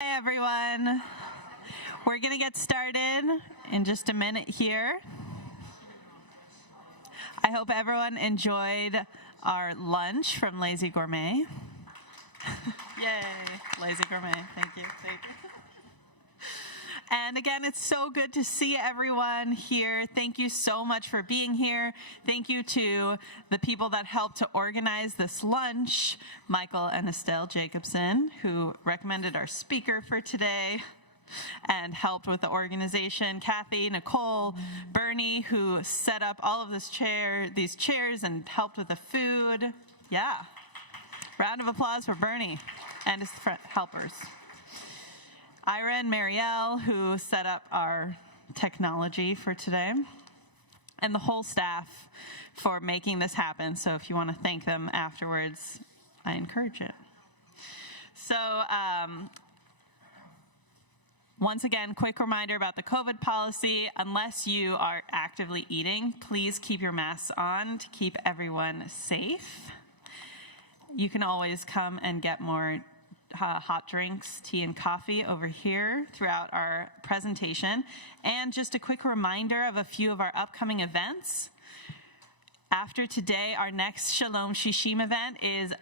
Hi, everyone. We're going to get started in just a minute here. I hope everyone enjoyed our lunch from Lazy Gourmet. Yay, Lazy Gourmet. Thank you. And again, it's so good to see everyone here. Thank you so much for being here. Thank you to the people that helped to organize this lunch, Michael and Estelle Jacobson, who recommended our speaker for today and helped with the organization, Kathy, Nicole, Bernie, who set up all of these chairs and helped with the food. Yeah. Round of applause for Bernie and his helpers. Ira and Marielle, who set up our technology for today, and the whole staff for making this happen. So if you want to thank them afterwards, I encourage it. So once again, quick reminder about the COVID policy. Unless you are actively eating, please keep your masks on to keep everyone safe. You can always come and get more hot drinks, tea and coffee over here throughout our presentation. And just a quick reminder of a few of our upcoming events. After today, our next Sholom Shishim event is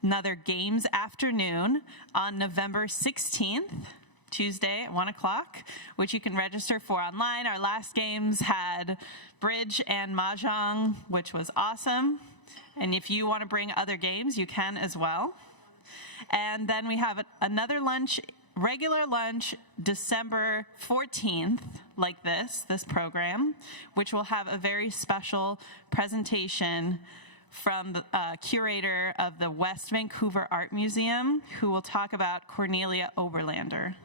another games afternoon on November 16th, Tuesday at 1 o'clock, which you can register for online. Our last games had bridge and mahjong, which was awesome. And if you want to bring other games, you can as well. And then we have another lunch, regular lunch, December 14th, like this program, which will have a very special presentation from the curator of the West Vancouver Art Museum, who will talk about Cornelia Oberlander.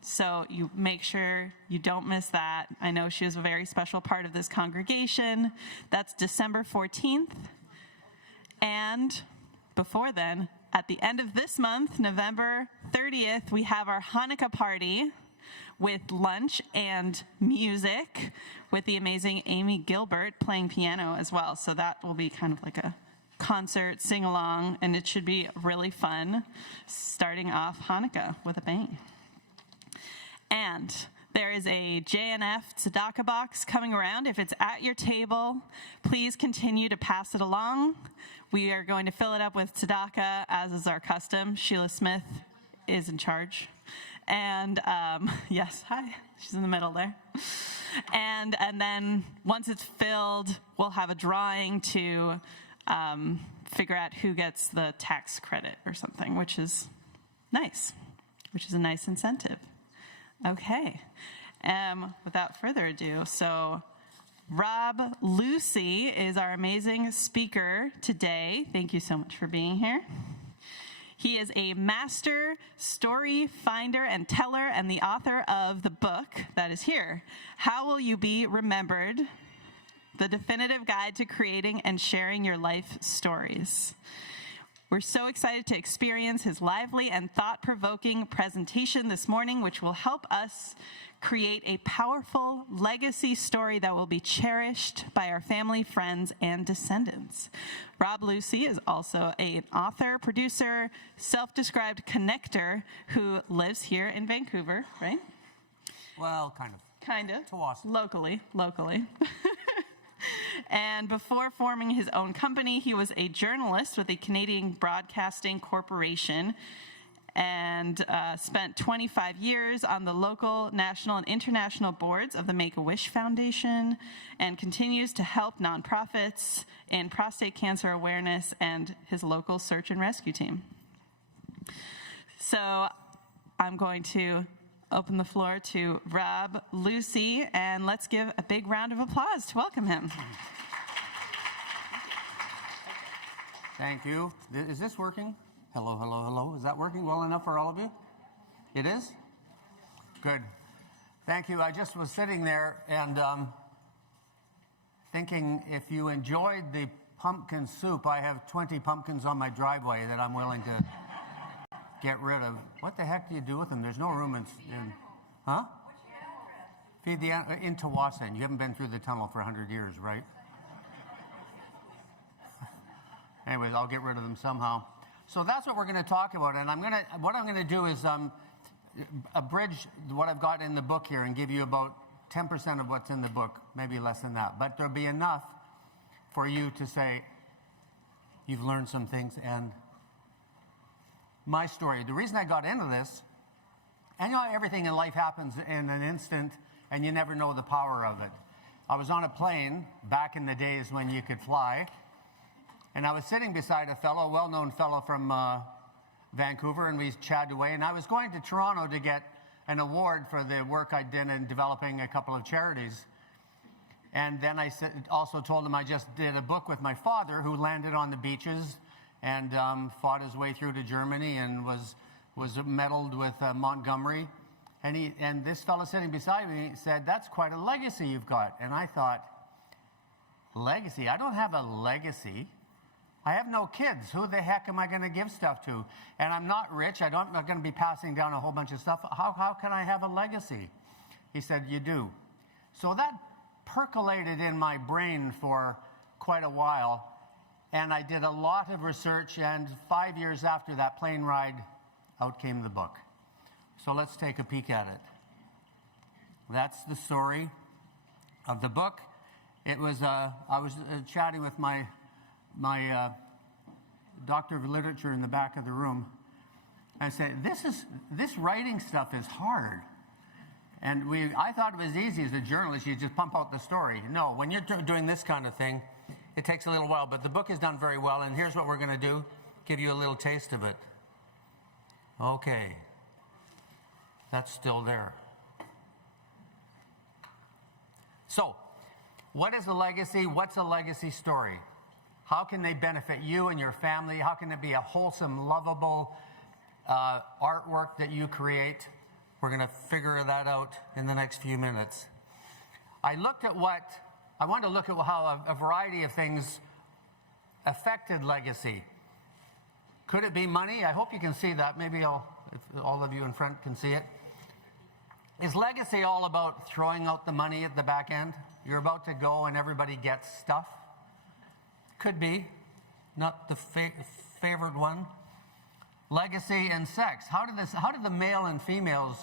So you make sure you don't miss that. I know she is a very special part of this congregation. That's December 14th. And before then, at the end of this month, November 30th, we have our Hanukkah party with lunch and music with the amazing Amy Gilbert playing piano as well. So that will be kind of like a concert, sing-along, and it should be really fun starting off Hanukkah with a bang. And there is a JNF tzedakah box coming around. If it's at your table, please continue to pass it along. We are going to fill it up with tzedakah, as is our custom. Sheila Smith is in charge. And yes, hi, she's in the middle there. And then once it's filled, we'll have a drawing to figure out who gets the tax credit or something, which is nice, which is a nice incentive. Okay, without further ado, so Robb Lucy is our amazing speaker today. Thank you so much for being here. He is a master story finder and teller and the author of the book that is here, How Will You Be Remembered? The Definitive Guide to Creating and Sharing Your Life Stories. We're so excited to experience his lively and thought-provoking presentation this morning, which will help us create a powerful legacy story that will be cherished by our family, friends, and descendants. Robb Lucy is also an author, producer, self-described connector who lives here in Vancouver, right? Well, kind of. Kind of. Tawasin. Locally. And before forming his own company, he was a journalist with the Canadian Broadcasting Corporation and spent 25 years on the local, national, and international boards of the Make-A-Wish Foundation and continues to help nonprofits in prostate cancer awareness and his local search and rescue team. So I'm going to open the floor to Robb Lucy, and let's give a big round of applause to welcome him. Thank you. Is this working? Hello, hello, hello. Is that working well enough for all of you? It is? Good. Thank you. I just was sitting there and thinking, if you enjoyed the pumpkin soup, I have 20 pumpkins on my driveway that I'm willing to get rid of. What the heck do you do with them? There's no room in huh? Feed the in Tawasin. You haven't been through the tunnel for 100 years, right? Anyways, I'll get rid of them somehow. So that's what we're going to talk about, and what I'm going to do is abridge what I've got in the book here and give you about 10% of what's in the book, maybe less than that. But there'll be enough for you to say, you've learned some things. And my story, the reason I got into this, and you know, everything in life happens in an instant, and you never know the power of it. I was on a plane back in the days when you could fly, and I was sitting beside a fellow, a well-known fellow from Vancouver, and we chatted away. And I was going to Toronto to get an award for the work I did in developing a couple of charities. And then I also told him I just did a book with my father, who landed on the beaches and fought his way through to Germany and was medaled with Montgomery. And this fellow sitting beside me said, "That's quite a legacy you've got." And I thought, legacy? I don't have a legacy. I have no kids. Who the heck am I going to give stuff to? And I'm not rich. I'm not going to be passing down a whole bunch of stuff. How can I have a legacy? He said, "You do." So that percolated in my brain for quite a while. And I did a lot of research. And 5 years after that plane ride, out came the book. So let's take a peek at it. That's the story of the book. It was, I was chatting with my doctor of literature in the back of the room. I said, this writing stuff is hard. And I thought it was easy as a journalist. You just pump out the story. No, when you're doing this kind of thing, it takes a little while. But the book is done very well. And here's what we're going to do. Give you a little taste of it. Okay. That's still there. So, what is a legacy? What's a legacy story? How can they benefit you and your family? How can it be a wholesome, lovable artwork that you create? We're going to figure that out in the next few minutes. I wanted to look at how a variety of things affected legacy. Could it be money? I hope you can see that. Maybe if all of you in front can see it. Is legacy all about throwing out the money at the back end? You're about to go and everybody gets stuff? Could be. Not the favored one. Legacy and sex. How do the male and females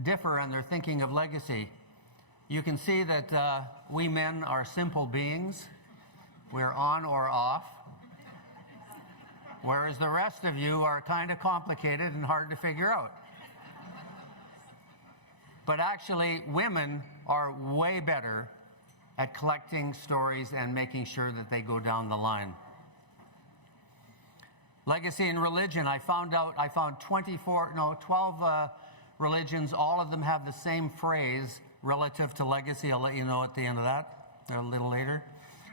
differ in their thinking of legacy? You can see that we men are simple beings. We're on or off. Whereas the rest of you are kind of complicated and hard to figure out. But actually, women are way better at collecting stories and making sure that they go down the line. Legacy and religion. I found 12 religions. All of them have the same phrase relative to legacy. I'll let you know at the end of that, or a little later.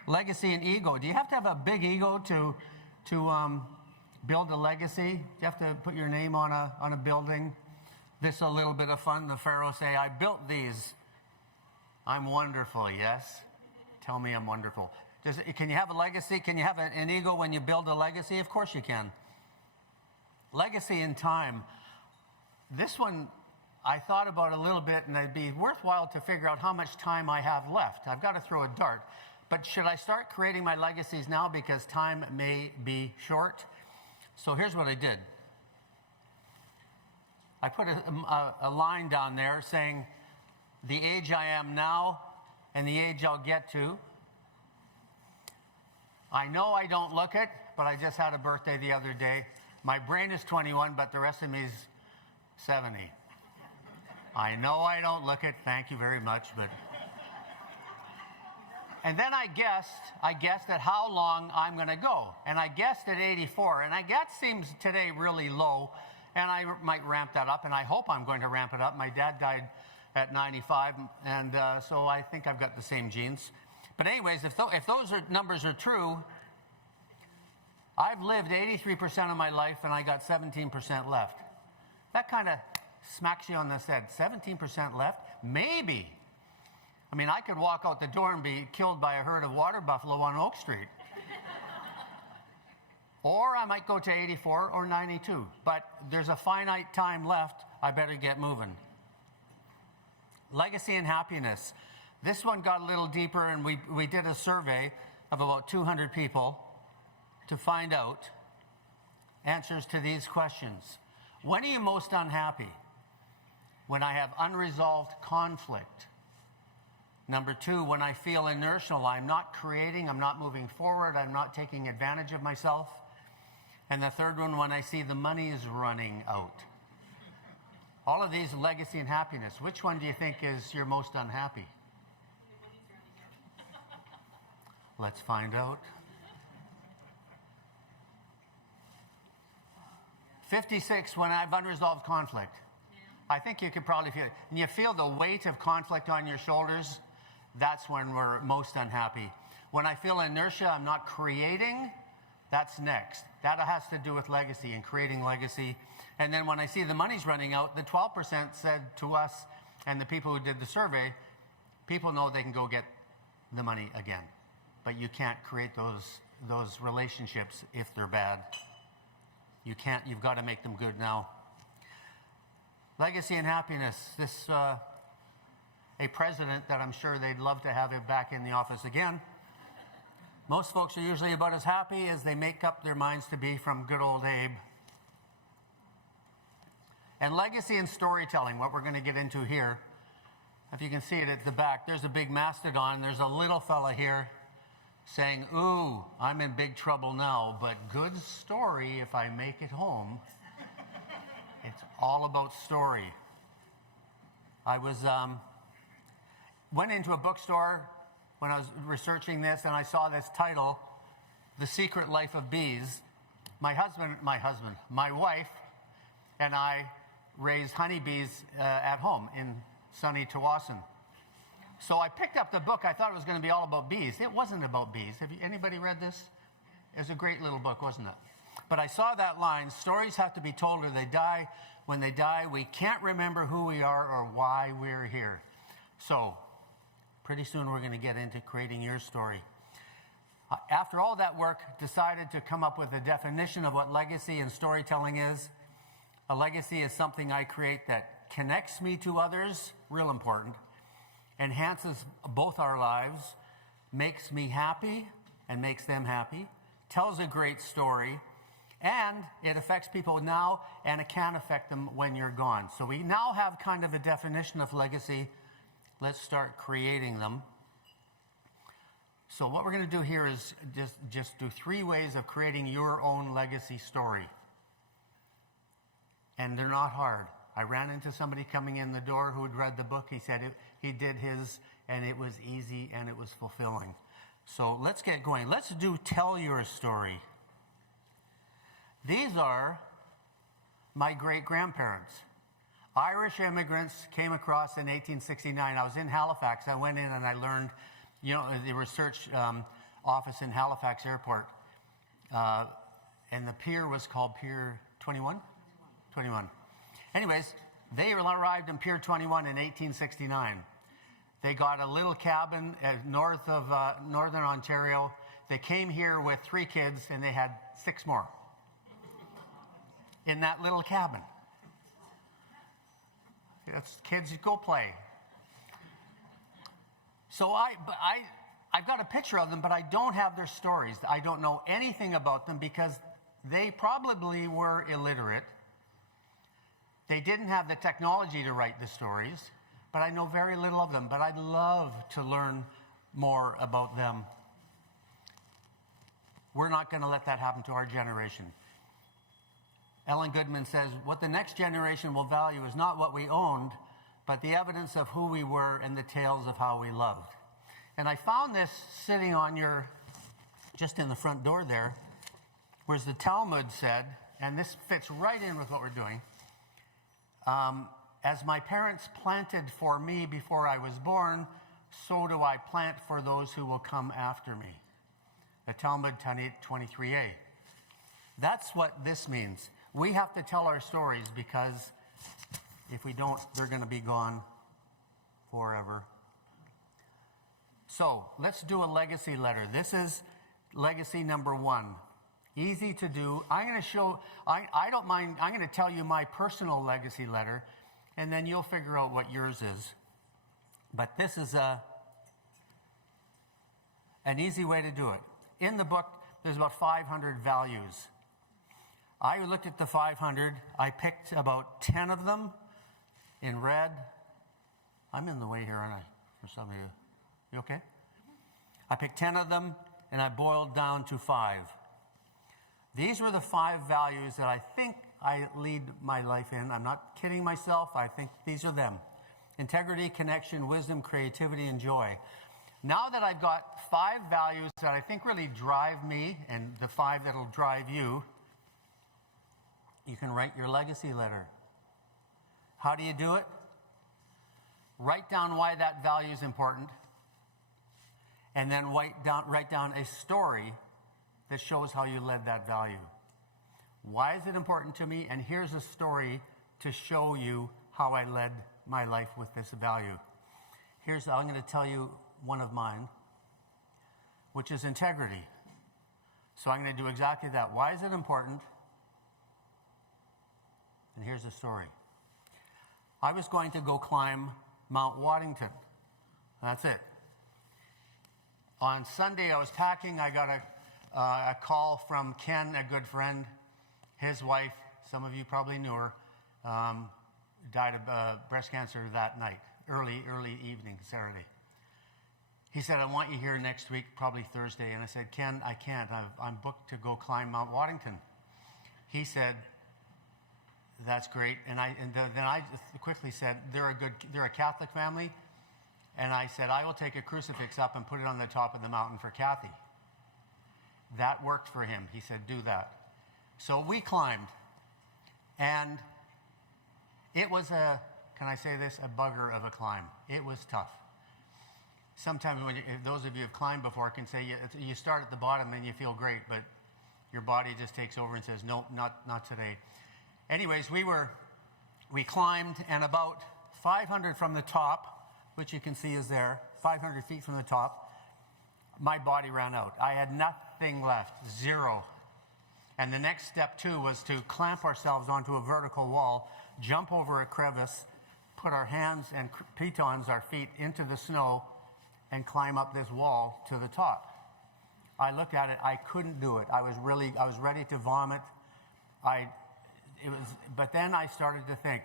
Legacy and ego. Do you have to have a big ego to build a legacy? Do you have to put your name on a building? This is a little bit of fun. The Pharaoh say, "I built these. I'm wonderful." Yes? Tell me I'm wonderful. Can you have a legacy? Can you have an ego when you build a legacy? Of course you can. Legacy in time. This one I thought about a little bit, and it'd be worthwhile to figure out how much time I have left. I've got to throw a dart. But should I start creating my legacies now because time may be short? So here's what I did. I put a line down there saying, the age I am now and the age I'll get to. I know I don't look it, but I just had a birthday the other day. My brain is 21, but the rest of me is 70. I know I don't look it, thank you very much, but... And then I guessed at how long I'm going to go. And I guessed at 84, and that seems today really low. And I might ramp that up, and I hope I'm going to ramp it up. My dad died at 95, and so I think I've got the same genes. But anyways, if those numbers are true, I've lived 83% of my life, and I got 17% left. That kind of smacks you on the head. 17% left? Maybe. I mean, I could walk out the door and be killed by a herd of water buffalo on Oak Street. Or I might go to 84 or 92. But there's a finite time left. I better get moving. Legacy and happiness. This one got a little deeper, and we did a survey of about 200 people to find out answers to these questions. When are you most unhappy? when I have unresolved conflict. Number 2, when I feel inertial, I'm not creating, I'm not moving forward, I'm not taking advantage of myself. And the third one, when I see the money is running out. All of these, legacy and happiness. Which one do you think is your most unhappy? Let's find out. 56, when I have unresolved conflict. I think you could probably feel it. And you feel the weight of conflict on your shoulders, that's when we're most unhappy. When I feel inertia, I'm not creating, that's next. That has to do with legacy and creating legacy. And then when I see the money's running out, the 12% said to us and the people who did the survey, people know they can go get the money again. But you can't create those relationships if they're bad. You can't, you've got to make them good now. Legacy and happiness. This, a president that I'm sure they'd love to have him back in the office again. Most folks are usually about as happy as they make up their minds to be from good old Abe. And legacy and storytelling, what we're going to get into here. If you can see it at the back, there's a big mastodon. There's a little fella here saying, ooh, I'm in big trouble now, but good story if I make it home. It's all about story. I went into a bookstore when I was researching this, and I saw this title, The Secret Life of Bees. My wife and I raised honeybees at home in sunny Tawasin. So I picked up the book. I thought it was going to be all about bees. It wasn't about bees. Anybody read this? It was a great little book, wasn't it? But I saw that line, stories have to be told or they die. When they die, we can't remember who we are or why we're here. So pretty soon we're going to get into creating your story. After all that work, decided to come up with a definition of what legacy and storytelling is. A legacy is something I create that connects me to others, real important, enhances both our lives, makes me happy and makes them happy, tells a great story, and it affects people now, and it can affect them when you're gone. So we now have kind of a definition of legacy. Let's start creating them. So what we're going to do here is just do 3 ways of creating your own legacy story. And they're not hard. I ran into somebody coming in the door who had read the book. He said he did his, and it was easy, and it was fulfilling. So let's get going. Let's do tell your story. These are my great-grandparents. Irish immigrants came across in 1869. I was in Halifax. I went in and I learned, the research office in Halifax Airport. And the pier was called Pier 21? 21. Anyways, they arrived in Pier 21 in 1869. They got a little cabin north of northern Ontario. They came here with 3 kids, and they had 6 more in that little cabin. That's kids, go play. So I've got a picture of them, but I don't have their stories. I don't know anything about them because they probably were illiterate. They didn't have the technology to write the stories, but I know very little of them. But I'd love to learn more about them. We're not going to let that happen to our generation. Ellen Goodman says, what the next generation will value is not what we owned, but the evidence of who we were and the tales of how we loved. And I found this sitting on just in the front door there, whereas the Talmud said, and this fits right in with what we're doing, as my parents planted for me before I was born, so do I plant for those who will come after me. The Talmud Tanit 23a. That's what this means. We have to tell our stories because if we don't, they're going to be gone forever. So let's do a legacy letter. This is legacy number 1. Easy to do. I'm going to show, I don't mind, I'm going to tell you my personal legacy letter, and then you'll figure out what yours is. But this is an easy way to do it. In the book, there's about 500 values. I looked at the 500. I picked about 10 of them In red, I'm in the way here, aren't I, for some of you? You okay? I picked 10 of them, and I boiled down to 5. These were the 5 values that I think I lead my life in. I'm not kidding myself. I think these are them. Integrity, connection, wisdom, creativity, and joy. Now that I've got 5 values that I think really drive me, and the 5 that'll drive you, you can write your legacy letter. How do you do it? Write down why that value is important, and then write down a story that shows how you led that value. Why is it important to me? And here's a story to show you how I led my life with this value. I'm going to tell you one of mine, which is integrity. So I'm going to do exactly that. Why is it important? And here's the story. I was going to go climb Mount Waddington. That's it. On Sunday, I was packing. I got a call from Ken, a good friend. His wife, some of you probably knew her, died of breast cancer that night, early evening, Saturday. He said, I want you here next week, probably Thursday. And I said, Ken, I can't. I'm booked to go climb Mount Waddington. He said, that's great. And then I quickly said, they're a Catholic family. And I said, I will take a crucifix up and put it on the top of the mountain for Kathy. That worked for him. He said, do that. So we climbed. And it was can I say this, a bugger of a climb. It was tough. Sometimes those of you who have climbed before can say you start at the bottom and you feel great, but your body just takes over and says, no, not today. Anyways, we climbed, and about 500 from the top, which you can see is there, 500 feet from the top, my body ran out. I had nothing left, 0. And the next step, too, was to clamp ourselves onto a vertical wall, jump over a crevice, put our hands and pitons, our feet, into the snow, and climb up this wall to the top. I looked at it. I couldn't do it. I was ready to vomit. But then I started to think,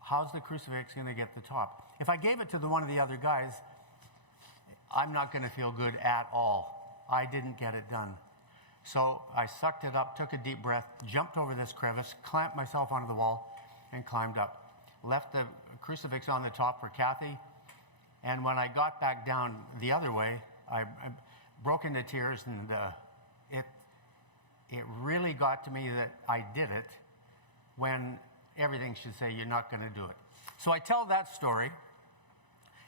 how's the crucifix going to get the top? If I gave it to one of the other guys, I'm not going to feel good at all. I didn't get it done. So I sucked it up, took a deep breath, jumped over this crevice, clamped myself onto the wall, and climbed up. Left the crucifix on the top for Kathy. And when I got back down the other way, I broke into tears, and it really got to me that I did it when everything should say you're not going to do it. So I tell that story,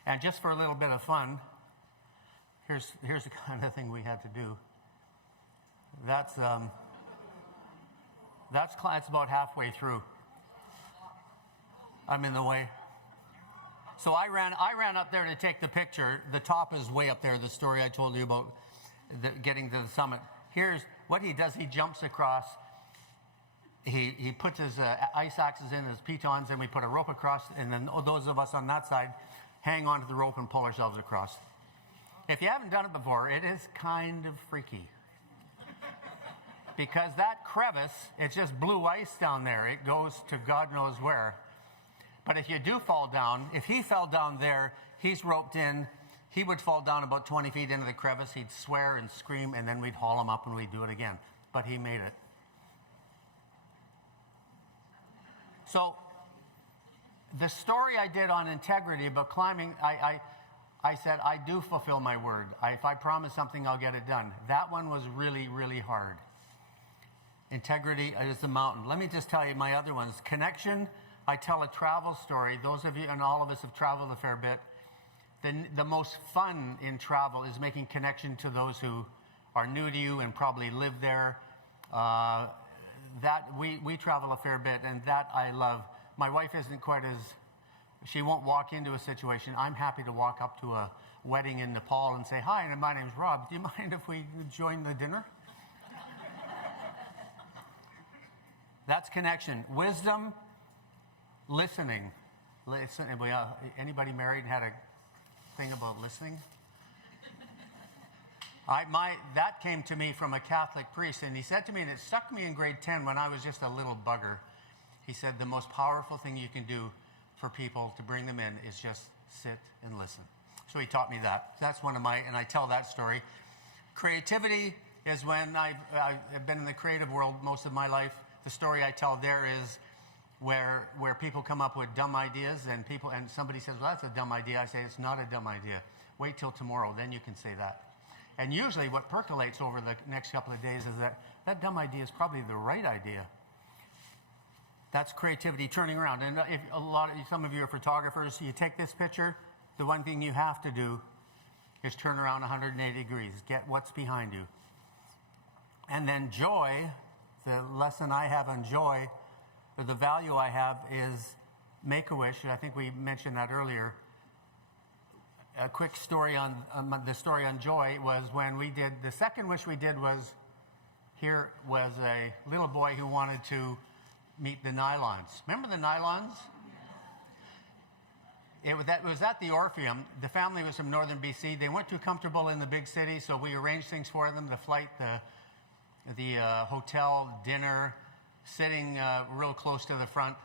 and just for a little bit of fun, here's the kind of thing we had to do. That's about halfway through. I'm in the way. So I ran up there to take the picture. The top is way up there, the story I told you about getting to the summit. Here's what he does. He jumps across. He puts his ice axes in, his pitons, and we put a rope across, and then those of us on that side hang onto the rope and pull ourselves across. If you haven't done it before, it is kind of freaky. Because that crevice, it's just blue ice down there. It goes to God knows where. But if you do fall down, if he fell down there, he's roped in, he would fall down about 20 feet into the crevice, he'd swear and scream, and then we'd haul him up and we'd do it again. But he made it. So, the story I did on integrity about climbing, I said, I do fulfill my word. If I promise something, I'll get it done. That one was really, really hard. Integrity is the mountain. Let me just tell you my other ones. Connection, I tell a travel story. Those of you, and all of us have traveled a fair bit. The most fun in travel is making connection to those who are new to you and probably live there. That we travel a fair bit, and that I love. My wife isn't quite as, she won't walk into a situation. I'm happy to walk up to a wedding in Nepal and say, hi, my name's Rob. Do you mind if we join the dinner? That's connection. Wisdom, listening. Anybody married and had a thing about listening? That came to me from a Catholic priest, and he said to me, and it stuck me in grade 10 when I was just a little bugger. He said the most powerful thing you can do for people to bring them in is just sit and listen. So he taught me that. That's one of my, and I tell that story. Creativity is when I've been in the creative world most of my life. The story I tell there is where people come up with dumb ideas and somebody says, well, that's a dumb idea. I say, it's not a dumb idea. Wait till tomorrow, then you can say that. And usually what percolates over the next couple of days is that dumb idea is probably the right idea. That's creativity turning around. And if some of you are photographers, you take this picture, the one thing you have to do is turn around 180 degrees, get what's behind you. And then joy, the lesson I have on joy, or the value I have is Make-A-Wish. I think we mentioned that earlier. A quick story on the story on joy was when we did, the second wish we did was, here was a little boy who wanted to meet the nylons. Remember the nylons? It was at the Orpheum. The family was from northern BC. They weren't too comfortable in the big city, so we arranged things for them, the flight, the hotel, dinner, sitting real close to the front.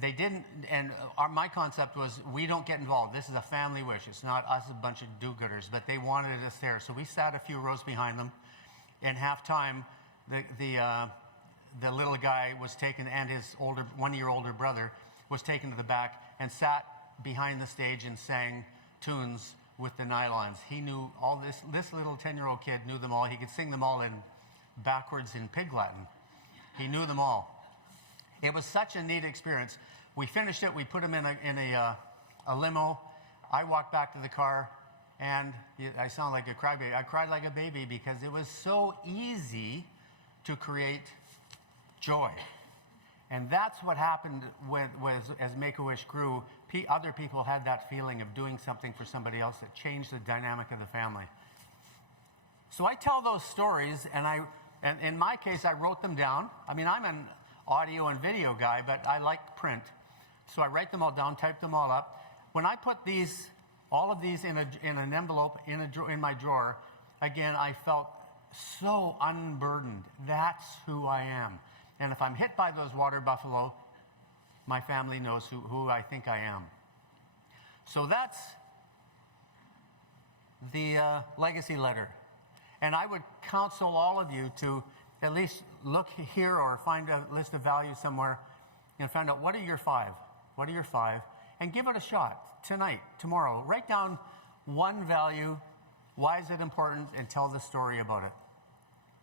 They didn't, and my concept was, we don't get involved. This is a family wish. It's not us, a bunch of do-gooders, but they wanted us there. So we sat a few rows behind them. In halftime, the little guy was taken, and his 1-year older brother was taken to the back and sat behind the stage and sang tunes with the nylons. He knew all this. This little 10-year-old kid knew them all. He could sing them all backwards in Pig Latin. He knew them all. It was such a neat experience. We finished it. We put him in a limo. I walked back to the car, and I sound like a crybaby. I cried like a baby because it was so easy to create joy. And that's what happened as Make-A-Wish grew. Other people had that feeling of doing something for somebody else that changed the dynamic of the family. So I tell those stories, and in my case, I wrote them down. I mean, I'm an audio and video guy, but I like print. So I write them all down, type them all up. When I put all of these in an envelope in my drawer, again, I felt so unburdened. That's who I am. And if I'm hit by those water buffalo, my family knows who I think I am. So that's the legacy letter. And I would counsel all of you to at least look here or find a list of values somewhere and find out what are your 5? What are your 5? And give it a shot tonight, tomorrow. Write down one value, why is it important, and tell the story about it.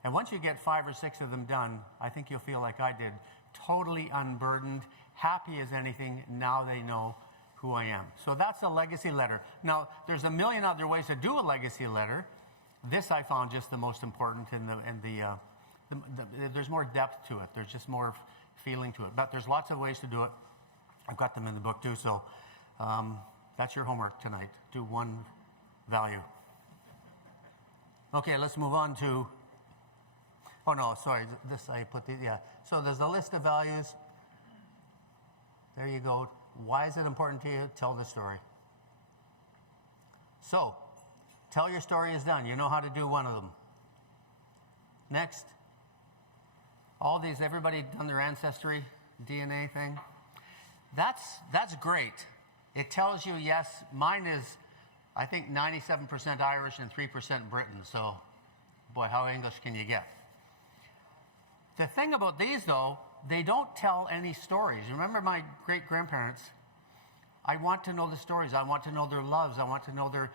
And once you get 5 or 6 of them done, I think you'll feel like I did, totally unburdened, happy as anything. Now they know who I am. So that's a legacy letter. Now, there's a million other ways to do a legacy letter. This I found just the most important, there's more depth to it. There's just more feeling to it. But there's lots of ways to do it. I've got them in the book too, so that's your homework tonight. Do one value. Okay, let's move on to, oh no, sorry, So there's a list of values. There you go. Why is it important to you? Tell the story. So, tell your story is done. You know how to do one of them. Next. All these, everybody done their ancestry DNA thing? That's great. It tells you, yes, mine is, I think, 97% Irish and 3% Britain. So, boy, how English can you get? The thing about these, though, they don't tell any stories. Remember my great-grandparents? I want to know the stories. I want to know their loves. I want to know their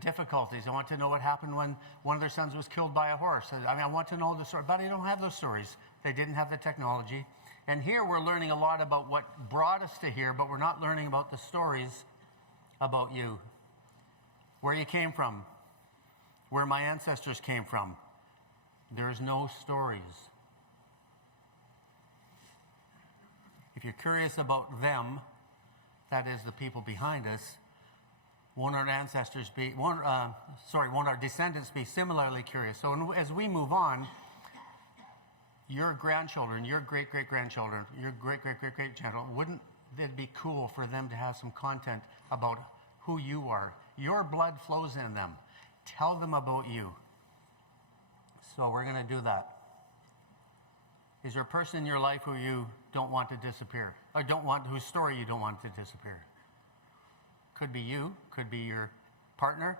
difficulties. I want to know what happened when one of their sons was killed by a horse. I want to know the story. But I don't have those stories. They didn't have the technology. And here we're learning a lot about what brought us to here, but we're not learning about the stories about you. Where you came from. Where my ancestors came from. There's no stories. If you're curious about them, that is the people behind us, won't our descendants be similarly curious? So as we move on, your grandchildren, your great-great-grandchildren, your great-great-great-great-grandchildren, wouldn't it be cool for them to have some content about who you are? Your blood flows in them. Tell them about you. So we're going to do that. Is there a person in your life who you don't want to disappear, or whose story you don't want to disappear? Could be you, could be your partner,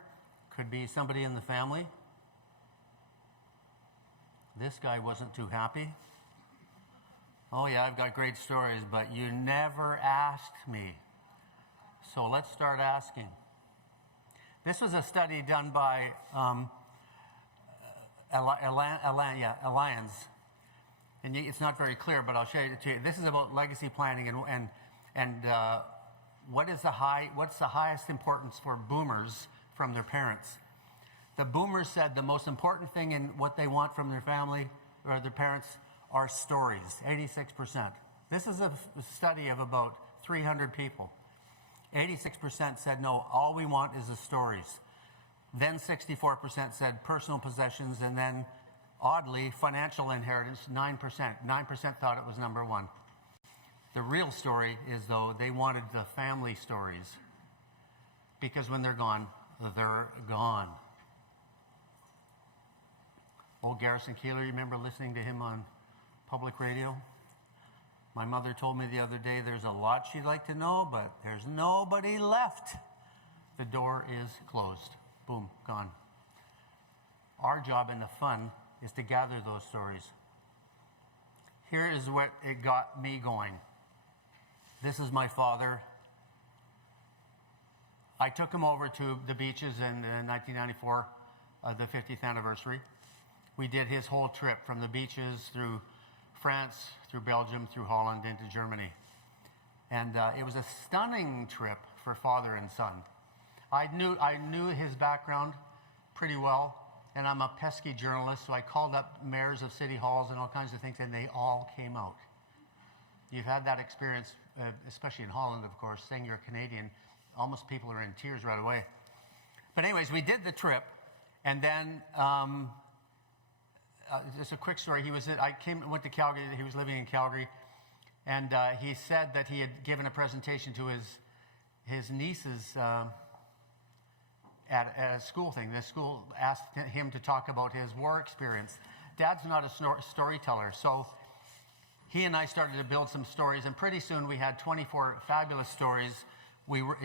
could be somebody in the family. This guy wasn't too happy. Oh yeah, I've got great stories, but you never asked me. So let's start asking. This was a study done by Alliance. And it's not very clear, but I'll show it to you. This is about legacy planning and what's the highest importance for boomers from their parents. The boomers said the most important thing in what they want from their family or their parents are stories, 86%. This is a study of about 300 people. 86% said, no, all we want is the stories. Then 64% said personal possessions, and then, oddly, financial inheritance, 9%. 9% thought it was number one. The real story is, though, they wanted the family stories, because when they're gone, they're gone. Old Garrison Keillor, you remember listening to him on public radio? My mother told me the other day there's a lot she'd like to know, but there's nobody left. The door is closed. Boom, gone. Our job and the fun is to gather those stories. Here is what it got me going. This is my father. I took him over to the beaches in 1994, the 50th anniversary. We did his whole trip from the beaches through France, through Belgium, through Holland, into Germany. And it was a stunning trip for father and son. I knew his background pretty well, and I'm a pesky journalist, so I called up mayors of city halls and all kinds of things, and they all came out. You've had that experience, especially in Holland, of course, saying you're Canadian. Almost people are in tears right away. But anyways, we did the trip, and then just a quick story. Went to Calgary. He was living in Calgary, and he said that he had given a presentation to his nieces at a school thing. The school asked him to talk about his war experience. Dad's not a storyteller, so he and I started to build some stories, and pretty soon we had 24 fabulous stories.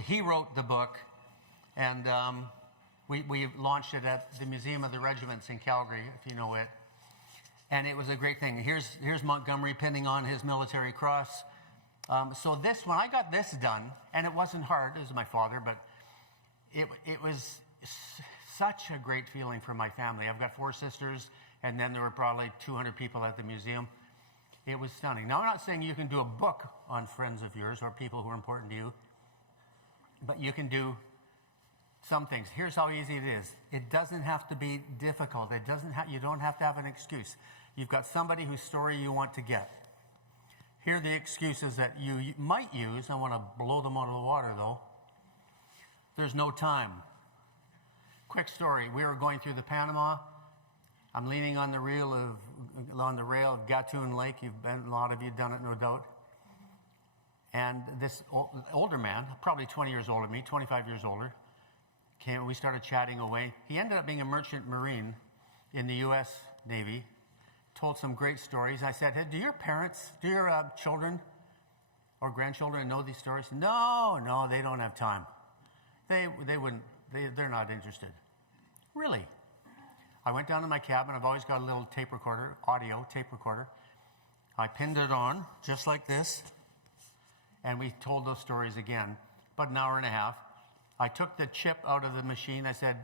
He wrote the book, and we launched it at the Museum of the Regiments in Calgary, if you know it. And it was a great thing. Here's Montgomery pinning on his military cross. So when I got this done, and it wasn't hard, it was my father, but it was such a great feeling for my family. I've got 4 sisters, and then there were probably 200 people at the museum. It was stunning. Now, I'm not saying you can do a book on friends of yours or people who are important to you, but you can do some things. Here's how easy it is. It doesn't have to be difficult. You don't have to have an excuse. You've got somebody whose story you want to get. Here are the excuses that you might use. I want to blow them out of the water, though. There's no time. Quick story. We were going through the Panama. I'm leaning on the rail of Gatun Lake. A lot of you done it, no doubt. And this older man, probably 20 years older than me, 25 years older, we started chatting away. He ended up being a merchant marine in the U.S. Navy, told some great stories. I said, hey, do your children or grandchildren know these stories? No, they don't have time. They're not interested. Really? I went down to my cabin. I've always got a little tape recorder, audio tape recorder. I pinned it on, just like this, and we told those stories again, about an hour and a half. I took the chip out of the machine. I said,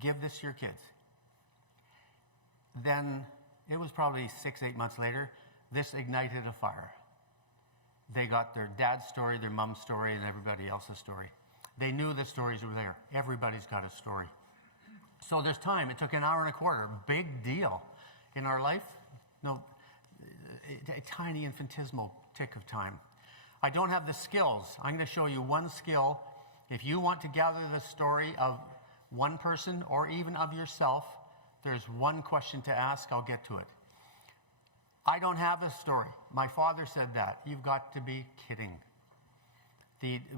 give this to your kids. Then, it was probably 6-8 months later, this ignited a fire. They got their dad's story, their mom's story, and everybody else's story. They knew the stories were there. Everybody's got a story. So there's time. It took an hour and a quarter. Big deal. In our life, no, a tiny infinitesimal tick of time. I don't have the skills. I'm going to show you one skill. If you want to gather the story of one person or even of yourself, there's one question to ask. I'll get to it. I don't have a story. My father said that. You've got to be kidding.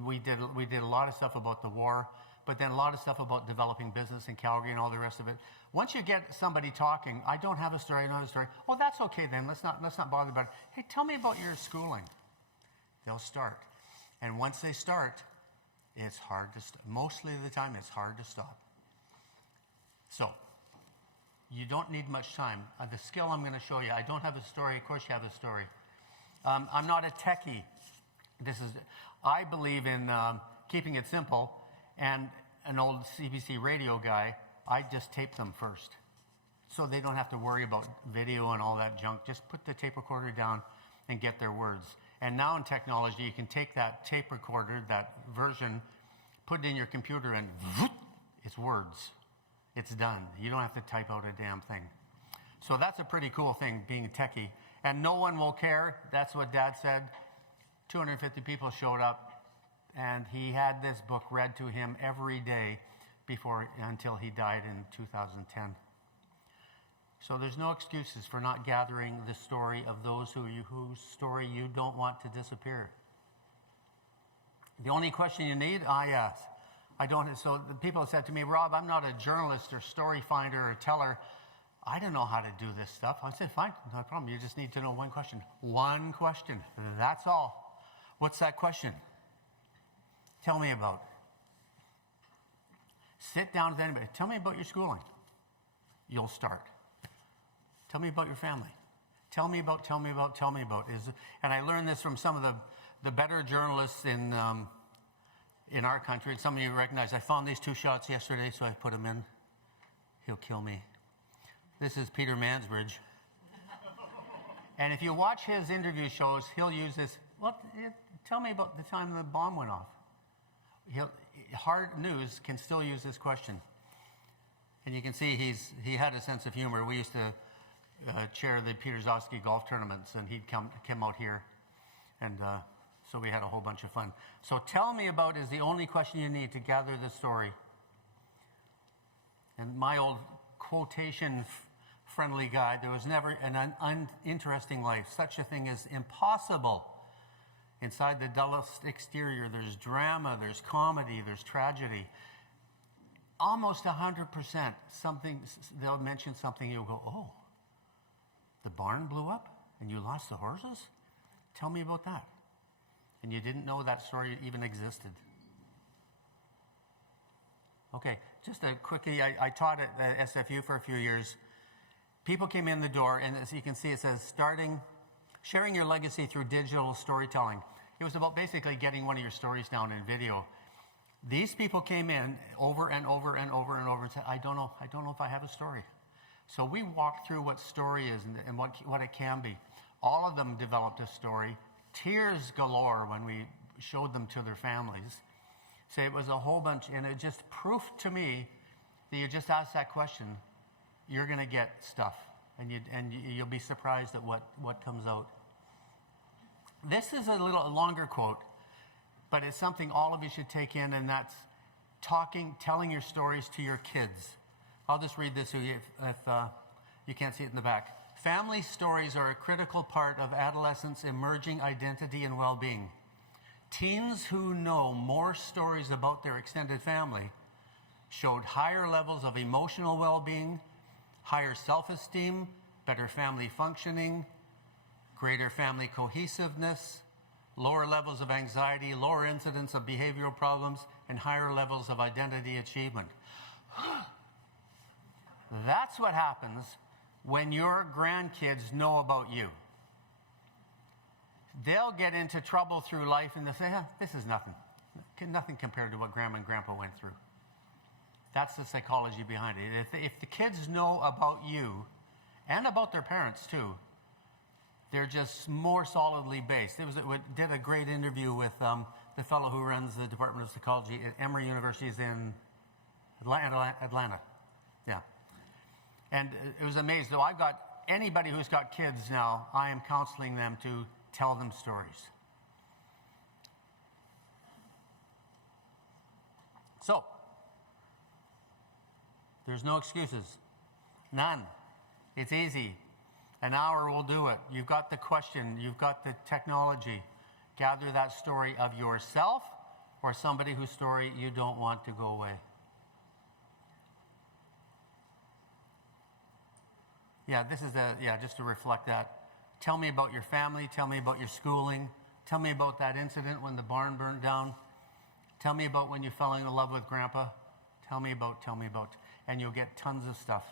We did a lot of stuff about the war. but then a lot of stuff about developing business in Calgary and all the rest of it. Once you get somebody talking, I don't have a story, I don't have a story. Well, that's okay then. Let's not bother about it. Hey, tell me about your schooling. They'll start. And once they start, it's hard to stop. Mostly of the time, it's hard to stop. So, you don't need much time. The skill I'm going to show you, I don't have a story. Of course you have a story. I'm not a techie. I believe in keeping it simple, and an old CBC radio guy, I just tape them first. So they don't have to worry about video and all that junk. Just put the tape recorder down and get their words. And now in technology, you can take that tape recorder, that version, put it in your computer, and it's words. It's done. You don't have to type out a damn thing. So that's a pretty cool thing, being a techie. And no one will care. That's what Dad said. 250 people showed up, and he had this book read to him every day until he died in 2010. So there's no excuses for not gathering the story of those whose story you don't want to disappear. The only question you need, I ask. So the people said to me, Rob, I'm not a journalist or story finder or teller. I don't know how to do this stuff. I said, fine, no problem. You just need to know one question. One question. That's all. What's that question? Tell me about. Sit down with anybody. Tell me about your schooling. You'll start. Tell me about your family. Tell me about. And I learned this from some of the better journalists in our country. And some of you recognize, I found these 2 shots yesterday, so I put them in. He'll kill me. This is Peter Mansbridge. And if you watch his interview shows, he'll use this. Tell me about the time the bomb went off. Hard news can still use this question. And you can see he had a sense of humor. We used to chair the Peter Zosky golf tournaments, and he'd come out here. And so we had a whole bunch of fun. So tell me about is the only question you need to gather the story. And my old quotation-friendly guy, there was never an uninteresting life. Such a thing is impossible. Inside the dullest exterior, there's drama, there's comedy, there's tragedy. Almost 100%, they'll mention something, you'll go, oh, the barn blew up and you lost the horses? Tell me about that. And you didn't know that story even existed. Okay, just a quickie, I taught at SFU for a few years. People came in the door, and as you can see, it says, sharing your legacy through digital storytelling. It was about basically getting one of your stories down in video. These people came in over and over and said, I don't know if I have a story. So we walked through what story is and what it can be. All of them developed a story. Tears galore when we showed them to their families. So it was a whole bunch, and it just proved to me that you just ask that question, you're going to get stuff, and you'll be surprised at what comes out. This is a longer quote, but it's something all of you should take in, and that's telling your stories to your kids. I'll just read this to you if you can't see it in the back. Family stories are a critical part of adolescents' emerging identity and well-being. Teens who know more stories about their extended family showed higher levels of emotional well-being, higher self-esteem, better family functioning, greater family cohesiveness, lower levels of anxiety, lower incidence of behavioral problems, and higher levels of identity achievement. That's what happens when your grandkids know about you. They'll get into trouble through life and they'll say, this is nothing compared to what Grandma and Grandpa went through. That's the psychology behind it. If the kids know about you and about their parents too, they're just more solidly based. We did a great interview with the fellow who runs the Department of Psychology at Emory University in Atlanta. Yeah. And it was amazing. So I've got anybody who's got kids now, I am counseling them to tell them stories. So, there's no excuses. None. It's easy. An hour will do it. You've got the question. You've got the technology. Gather that story of yourself or somebody whose story you don't want to go away? Yeah, just to reflect that. Tell me about your family. Tell me about your schooling. Tell me about that incident when the barn burned down. Tell me about when you fell in love with Grandpa. Tell me about. And you'll get tons of stuff.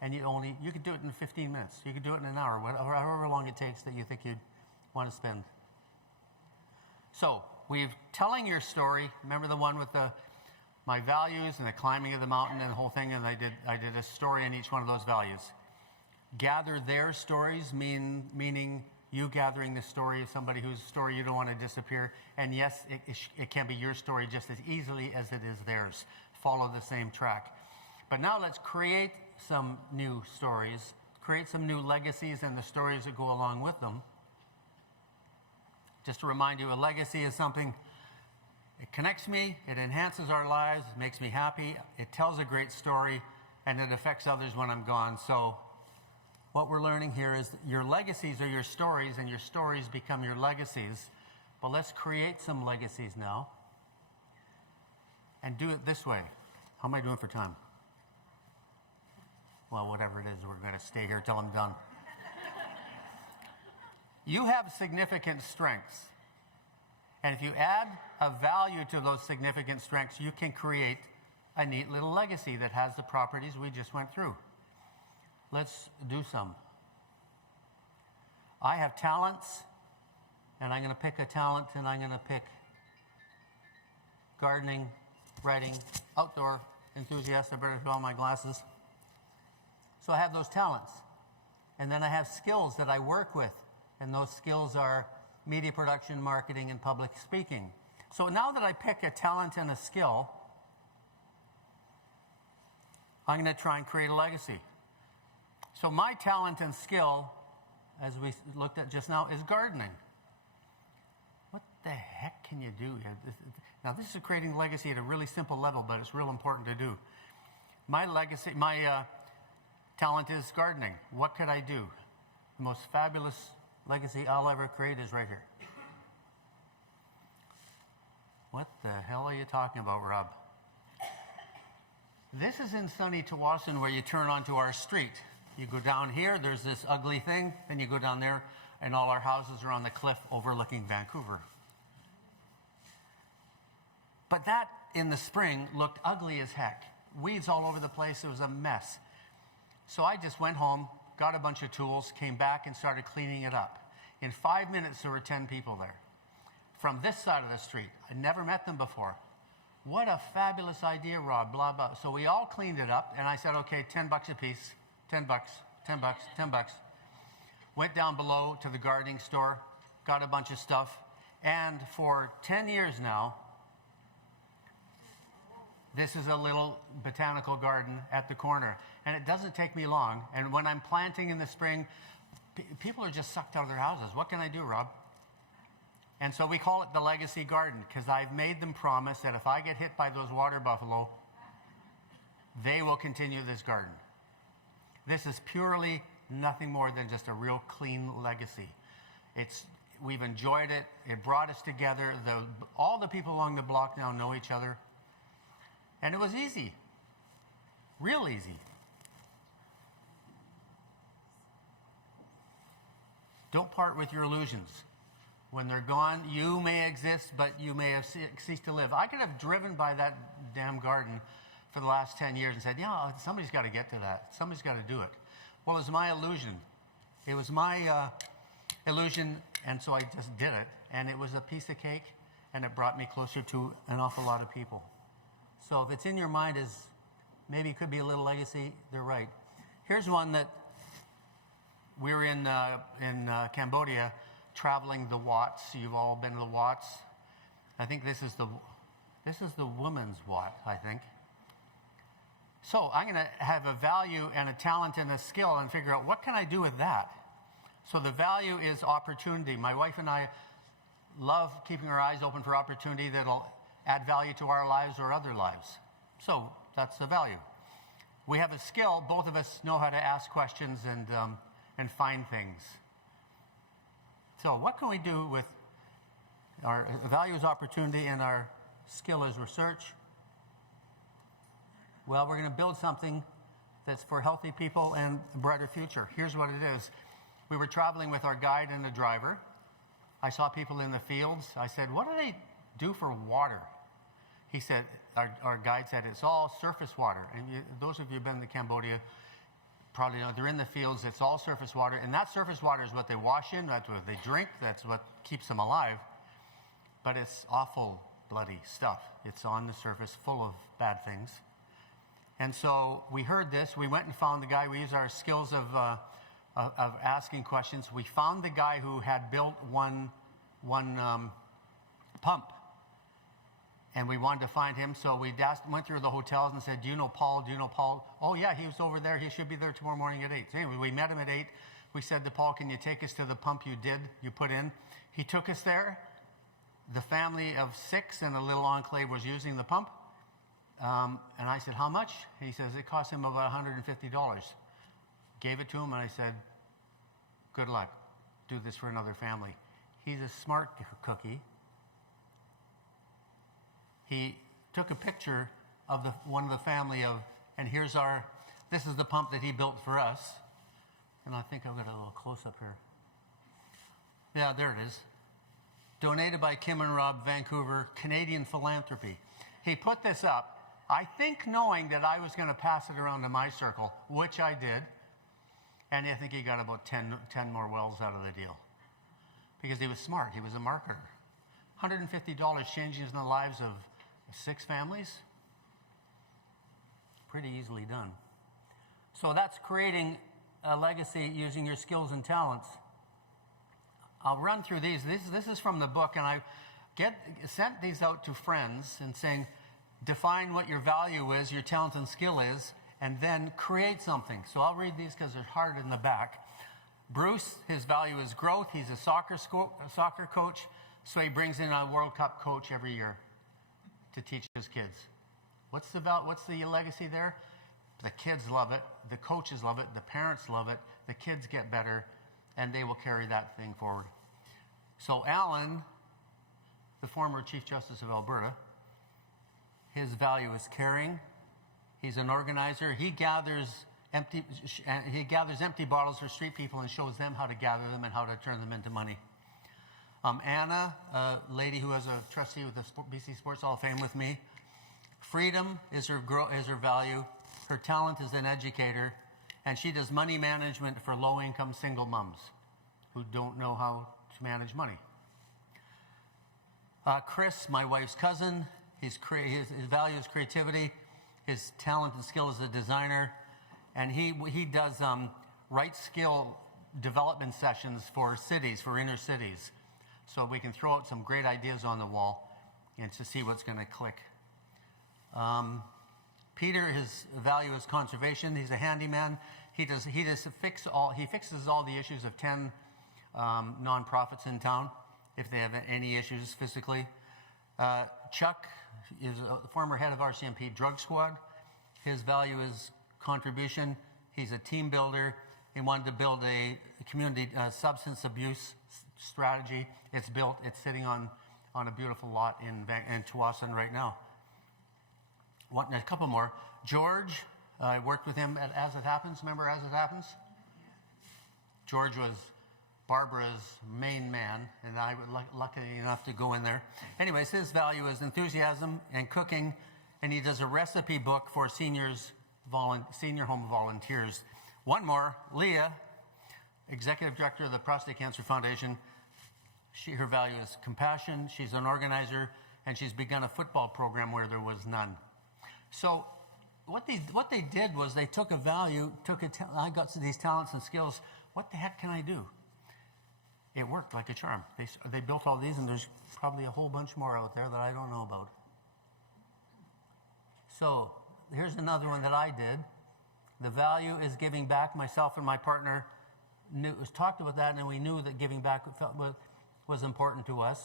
And you could do it in 15 minutes. You could do it in an hour, however long it takes that you think you'd want to spend. So, telling your story. Remember the one with my values and the climbing of the mountain and the whole thing, and I did a story on each one of those values. Gather their stories, meaning you gathering the story of somebody whose story you don't want to disappear. And yes, it can be your story just as easily as it is theirs. Follow the same track. But now let's create some new stories, create some new legacies and the stories that go along with them. Just to remind you, a legacy is something, it connects me, it enhances our lives, it makes me happy, it tells a great story, and it affects others when I'm gone. So what we're learning here is your legacies are your stories, and your stories become your legacies. But let's create some legacies now and do it this way. How am I doing for time? Well, whatever it is, we're going to stay here till I'm done. You have significant strengths. And if you add a value to those significant strengths, you can create a neat little legacy that has the properties we just went through. Let's do some. I have talents, and I'm going to pick a talent, and I'm going to pick gardening, writing, outdoor enthusiast. I better put on my glasses. So I have those talents. And then I have skills that I work with, and those skills are media production, marketing, and public speaking. So now that I pick a talent and a skill, I'm going to try and create a legacy. So my talent and skill, as we looked at just now, is gardening. What the heck can you do here? Now, this is creating legacy at a really simple level, but it's real important to do. My talent is gardening. What could I do? The most fabulous legacy I'll ever create is right here. What the hell are you talking about, Rob? This is in sunny Tawasin, where you turn onto our street. You go down here, there's this ugly thing, then you go down there, and all our houses are on the cliff overlooking Vancouver. But that, in the spring, looked ugly as heck. Weeds all over the place, it was a mess. So I just went home, got a bunch of tools, came back and started cleaning it up. In 5 minutes, there were 10 people there. From this side of the street. I'd never met them before. What a fabulous idea, Rob, blah, blah. So we all cleaned it up, and I said, okay, $10 a piece. 10 bucks, 10 bucks, 10 bucks. Went down below to the gardening store, got a bunch of stuff, and for 10 years now, this is a little botanical garden at the corner. And it doesn't take me long. And when I'm planting in the spring, people are just sucked out of their houses. What can I do, Rob? And so we call it the legacy garden, because I've made them promise that if I get hit by those water buffalo, they will continue this garden. This is purely nothing more than just a real clean legacy. We've enjoyed it. It brought us together. All the people along the block now know each other. And it was easy. Real easy. Don't part with your illusions. When they're gone, you may exist, but you may have ceased to live. I could have driven by that damn garden for the last 10 years and said, yeah, somebody's got to get to that. Somebody's got to do it. Well, it was my illusion. It was my illusion, and so I just did it. And it was a piece of cake, and it brought me closer to an awful lot of people. So if it's in your mind as maybe it could be a little legacy, they're right. Here's one that we were in Cambodia traveling the Watts. You've all been to the Watts. I think this is the woman's Watt, I think. So I'm going to have a value and a talent and a skill and figure out what can I do with that. So the value is opportunity. My wife and I love keeping our eyes open for opportunity that'll add value to our lives or other lives. So that's the value. We have a skill. Both of us know how to ask questions and find things. So what can we do with our values, opportunity, and our skill is research. Well, we're going to build something that's for healthy people and a brighter future. Here's what it is. We were traveling with our guide and the driver. I saw people in the fields. I said, what do they do for water? He said, our guide said, it's all surface water. And those of you who've been to Cambodia probably know they're in the fields. It's all surface water. And that surface water is what they wash in. That's what they drink. That's what keeps them alive. But it's awful, bloody stuff. It's on the surface, full of bad things. And so we heard this. We went and found the guy. We used our skills of asking questions. We found the guy who had built one pump. And we wanted to find him. So we went through the hotels and said, do you know Paul? Do you know Paul? Oh, yeah, he was over there. He should be there tomorrow morning at 8. So anyway, we met him at 8. We said to Paul, can you take us to the pump you put in? He took us there. The family of 6 in a little enclave was using the pump. And I said, how much? He says, it cost him about $150. Gave it to him, and I said, good luck. Do this for another family. He's a smart cookie. He took a picture of one of the family and this is the pump that he built for us. And I think I've got a little close-up here. Yeah, there it is. Donated by Kim and Robb, Vancouver, Canadian philanthropy. He put this up, I think knowing that I was going to pass it around to my circle, which I did. And I think he got about 10 more wells out of the deal. Because he was smart. He was a marketer. $150 changing the lives of 6 families? Pretty easily done. So that's creating a legacy using your skills and talents. I'll run through these. This is from the book, and I sent these out to friends and saying, define what your value is, your talent and skill is, and then create something. So I'll read these because they're hard in the back. Bruce, his value is growth. He's a soccer coach, so he brings in a World Cup coach every year to teach his kids. What's the legacy there? The kids love it, the coaches love it, the parents love it, the kids get better, and they will carry that thing forward. So Alan, the former Chief Justice of Alberta, his value is caring. He's an organizer. He gathers empty bottles for street people and shows them how to gather them and how to turn them into money. Anna, a lady who is a trustee with the BC Sports Hall of Fame with me. Freedom is her value. Her talent is an educator, and she does money management for low-income single moms who don't know how to manage money. Chris, my wife's cousin, his value is creativity. His talent and skill as a designer, and he does right skill development sessions for cities, for inner cities. So we can throw out some great ideas on the wall and to see what's going to click. Peter, his value is conservation. He's a handyman. He fixes all the issues of 10 nonprofits in town if they have any issues physically. Chuck is a former head of RCMP Drug Squad. His value is contribution. He's a team builder. He wanted to build a community substance abuse strategy. It's built. It's sitting on a beautiful lot in Tsawwassen right now. A couple more. George, I worked with him at As It Happens. Remember As It Happens? George was Barbara's main man, and I was lucky enough to go in there. Anyways, his value is enthusiasm and cooking, and he does a recipe book for senior home volunteers. One more, Leah, executive director of the Prostate Cancer Foundation. Her value is compassion. She's an organizer, and she's begun a football program where there was none. So what they did was they took a value, I got these talents and skills. What the heck can I do? It worked like a charm. They built all these, and there's probably a whole bunch more out there that I don't know about. So here's another one that I did. The value is giving back. Myself and my partner talked about that, and we knew that giving back was important to us.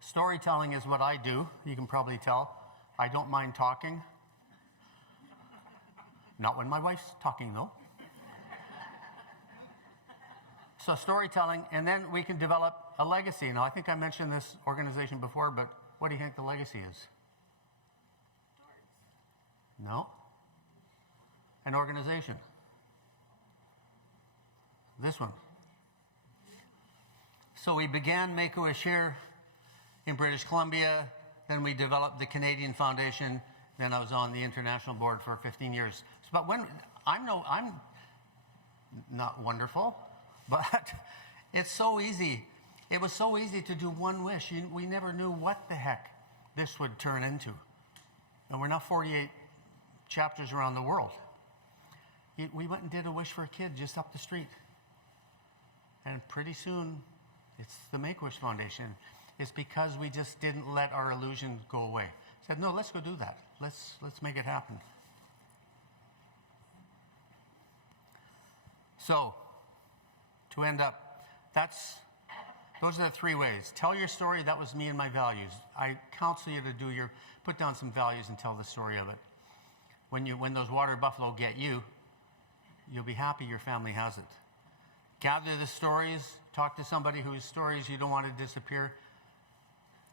Storytelling is what I do. You can probably tell. I don't mind talking. Not when my wife's talking, though. So storytelling, and then we can develop a legacy. Now, I think I mentioned this organization before, but What do you think the legacy is? No. An organization. This one. So we began Make-A-Wish here in British Columbia. Then we developed the Canadian Foundation. Then I was on the international board for 15 years. But when I'm not wonderful, but it's so easy. It was so easy to do one wish. We never knew what the heck this would turn into. And we're now 48 chapters around the world. We went and did a wish for a kid just up the street. And pretty soon, it's the Make-A-Wish Foundation. It's because we just didn't let our illusion go away. Said, no, let's go do that. Let's make it happen. So, to end up, those are the three ways. Tell your story. That was me and my values. I counsel you to put down some values and tell the story of it. When those water buffalo get you, you'll be happy your family has it. Gather the stories. Talk to somebody whose stories you don't want to disappear.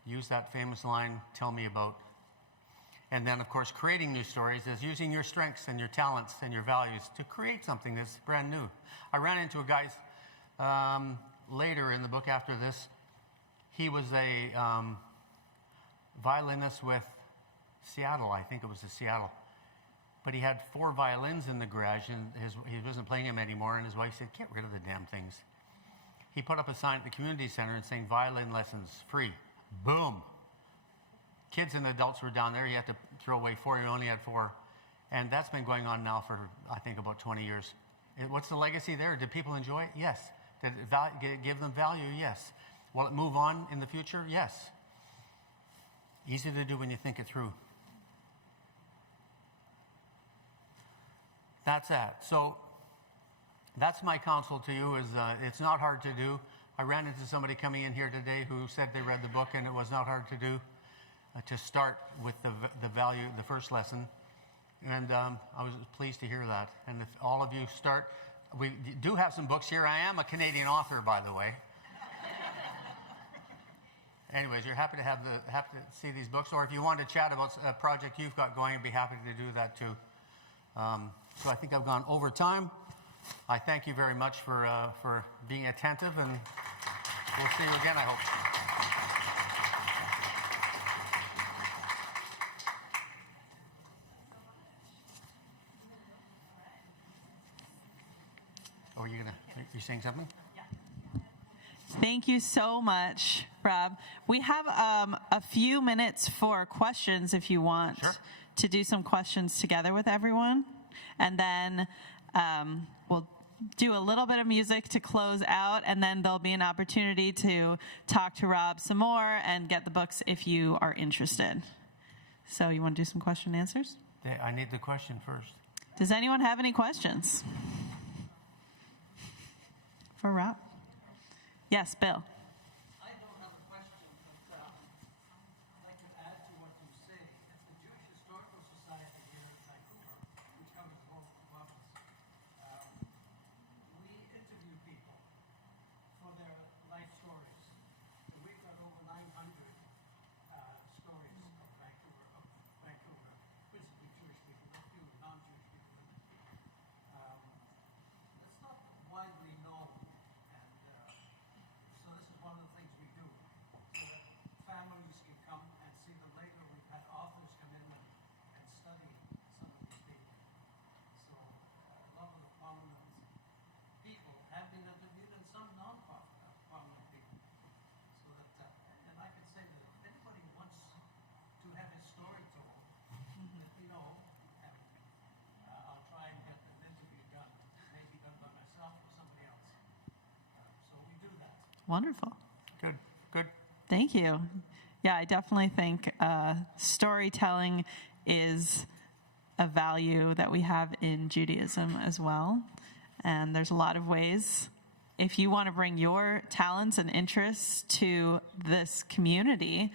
Use that famous line, tell me about. And then, of course, creating new stories is using your strengths and your talents and your values to create something that's brand new. I ran into a guy later in the book after this. He was a violinist with Seattle. I think it was Seattle. But he had 4 violins in the garage, and he wasn't playing them anymore, and his wife said, get rid of the damn things. He put up a sign at the community center and saying, violin lessons free. Boom. Kids and adults were down there. He had to throw away 4. He only had 4. And that's been going on now for, I think, about 20 years. What's the legacy there? Did people enjoy it? Yes. Did it give them value? Yes. Will it move on in the future? Yes. Easy to do when you think it through. That's that. So that's my counsel to you is it's not hard to do. I ran into somebody coming in here today who said they read the book and it was not hard to do. To start with the value, the first lesson. And I was pleased to hear that. And if all of you start, we do have some books here. I am a Canadian author, by the way. Anyways, you're happy to see these books. Or if you want to chat about a project you've got going, I'd be happy to do that too. So I think I've gone over time. I thank you very much for being attentive, and we'll see you again, I hope. Oh, you're saying something? Yeah. Thank you so much, Rob. We have a few minutes for questions if you want to do some questions together with everyone. And then we'll do a little bit of music to close out, and then there'll be an opportunity to talk to Rob some more and get the books if you are interested. So you want to do some question and answers? I need the question first. Does anyone have any questions? For Rob? Yes, Bill. I don't have a question, but I'd like to add to what you say. It's the Jewish Historical Society here in Vancouver, which covers the whole province. We interview people for their life stories. And we've got over 900 stories of Vancouver, principally Jewish people, a few non-Jewish people in it. It's not widely known. So this is one of the things we do, so that families can come and see them later. We've had authors come in and study some of these people. So a lot of the prominent people have been interviewed, and some non-prominent people. So that, and I can say that if anybody wants to have his story told, let me know, and I'll try and get an interview done. It may be done by myself or somebody else. So we do that. Wonderful. Good. Thank you. Yeah, I definitely think storytelling is a value that we have in Judaism as well. And there's a lot of ways. If you want to bring your talents and interests to this community,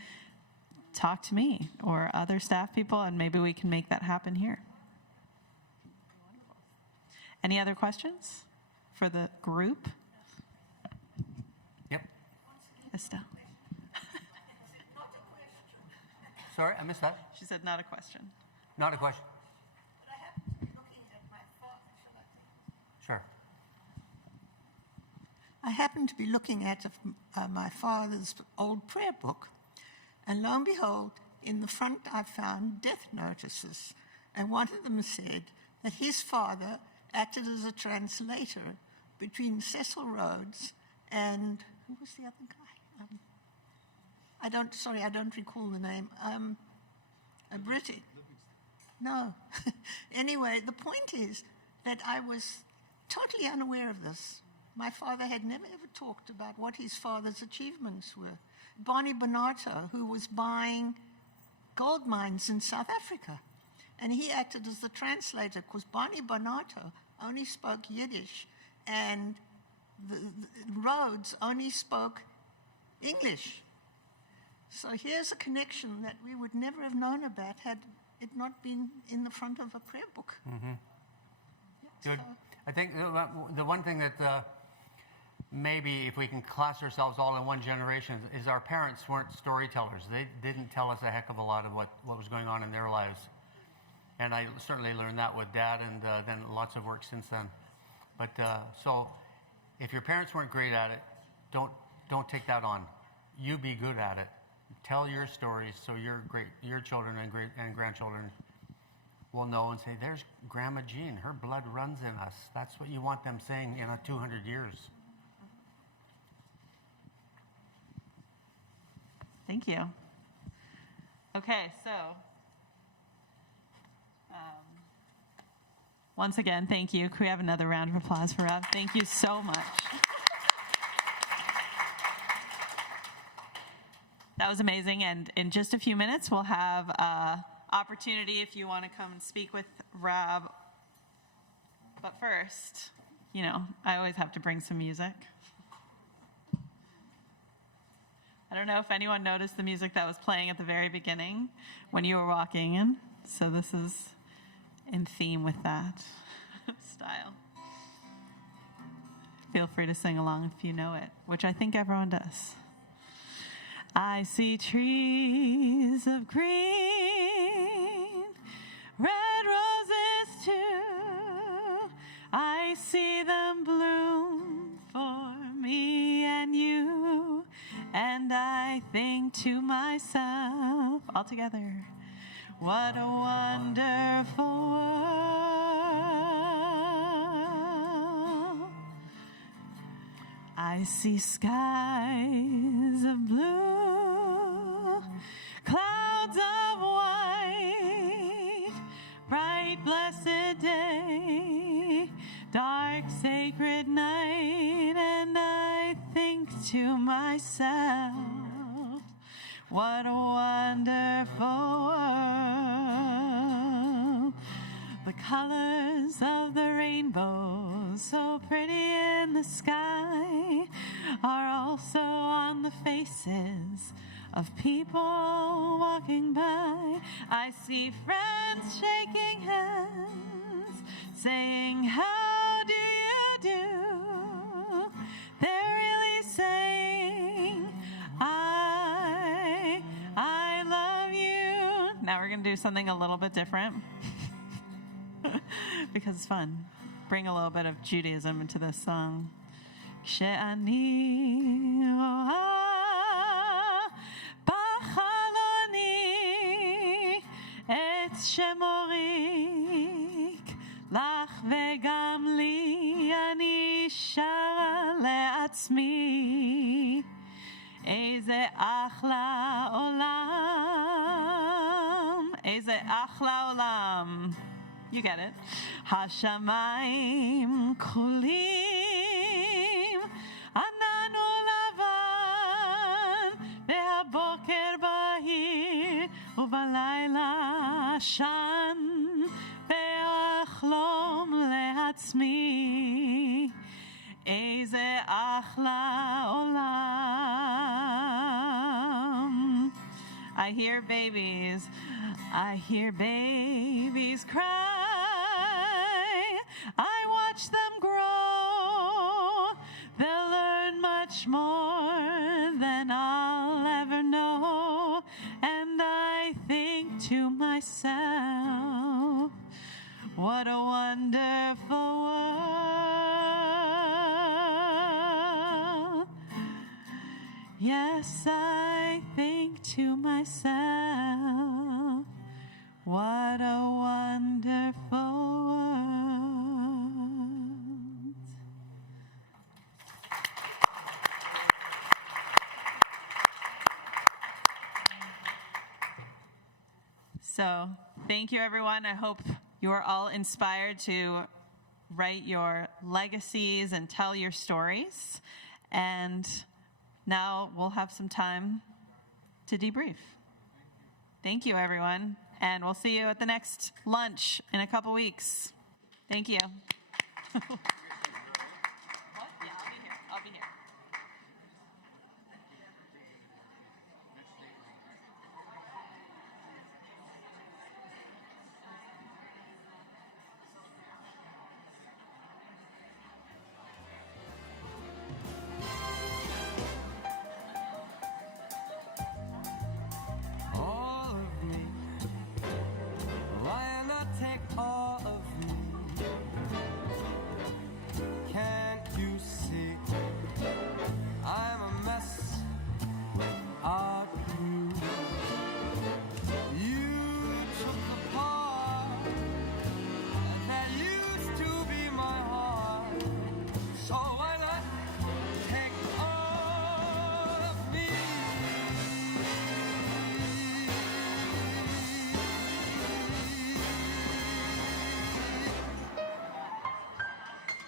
talk to me or other staff people, and maybe we can make that happen here. Any other questions for the group? Yep. Estelle. Sorry, I missed that. She said, not a question. Not a question. But I happen to be looking at my father. Shall I take? Sure. I happened to be looking at my father's old prayer book, and lo and behold, in the front I found death notices, and one of them said that his father acted as a translator between Cecil Rhodes and who was the other guy? I don't recall the name. A British. No. Anyway, the point is that I was totally unaware of this. My father had never ever talked about what his father's achievements were. Barney Bonato, who was buying gold mines in South Africa, and he acted as the translator because Barney Bonato only spoke Yiddish, and the Rhodes only spoke English. So here's a connection that we would never have known about had it not been in the front of a prayer book. Mm-hmm. Yeah, Good. I think the one thing that maybe if we can class ourselves all in one generation is our parents weren't storytellers. They didn't tell us a heck of a lot of what was going on in their lives. And I certainly learned that with Dad, and then lots of work since then. But so if your parents weren't great at it, don't take that on. You be good at it. Tell your stories so your children and grandchildren will know and say, there's Grandma Jean. Her blood runs in us. That's what you want them saying in 200 years. Thank you. Okay, so once again, thank you. Can we have another round of applause for Robb? Thank you so much. That was amazing. And in just a few minutes, we'll have opportunity if you want to come and speak with Robb. But first, I always have to bring some music. I don't know if anyone noticed the music that was playing at the very beginning when you were walking in. So this is in theme with that style. Feel free to sing along if you know it, which I think everyone does. I see trees of green, red roses too. I see them bloom for me and you. And I think to myself, all together, what a wonderful world. I see skies of blue, clouds of white, bright blessed day, dark sacred night, and I think to myself, what a wonderful world. The colors of the rainbow, so pretty in the sky, are also on the faces of people walking by. I see friends shaking hands, saying, how do you do? They're really saying, I love you. Now we're going to do something a little bit different because it's fun. Bring a little bit of Judaism into this song. כשאני רואה בחלוני את שמוריק לך וגם לי, אני שרה לעצמי, איזה אחלה עולם, איזה אחלה עולם. You get it. השמיים כחולים, ענן ולבן, והבוקר בהיר, ובלילה עשן, ואחלום לעצמי, איזה אחלה עולם. I hear babies cry. I watch them grow. They'll learn much more than I'll ever know. And I think myself, what a wonderful world. Yes, I think to myself, what a wonderful world. So, thank you, everyone. I hope you are all inspired to write your legacies and tell your stories. And now we'll have some time to debrief. Thank you, everyone. And we'll see you at the next lunch in a couple weeks. Thank you.